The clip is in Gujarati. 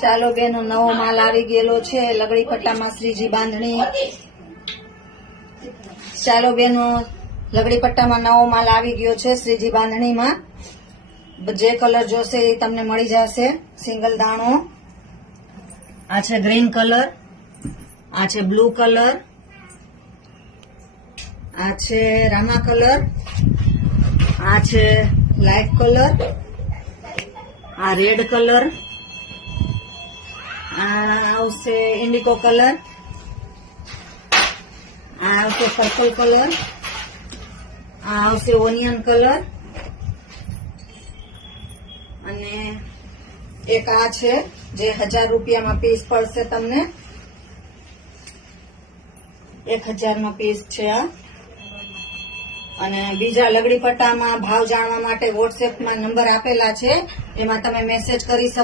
ચાલો બેનો, નવો માલ આવી ગયેલો છે લગડી પટ્ટામાં શ્રીજી બાંધણી. ચાલો બેનો, લગડી પટ્ટામાં નવો માલ આવી ગયો છે શ્રીજી બાંધણીમાં. જે કલર જોશે એ તમને મળી જશે. સિંગલ દાણો. આ છે ગ્રીન કલર, આ છે બ્લુ કલર, આ છે રામા કલર, આ છે લાઇટ કલર, આ રેડ કલર, આ આવશે ઇન્ડિકો કલર, આ આવશે પર્પલ કલર, આ આવશે ઓનિયન કલર, અને એક આ છે જે 1000 રૂપિયામાં પીસ પડશે તમને. 1000 પીસ છે આ. અને બીજા લગડી પટ્ટામાં ભાવ જાણવા માટે વોટ્સએપમાં નંબર આપેલા છે, એમાં તમે મેસેજ કરી શકો.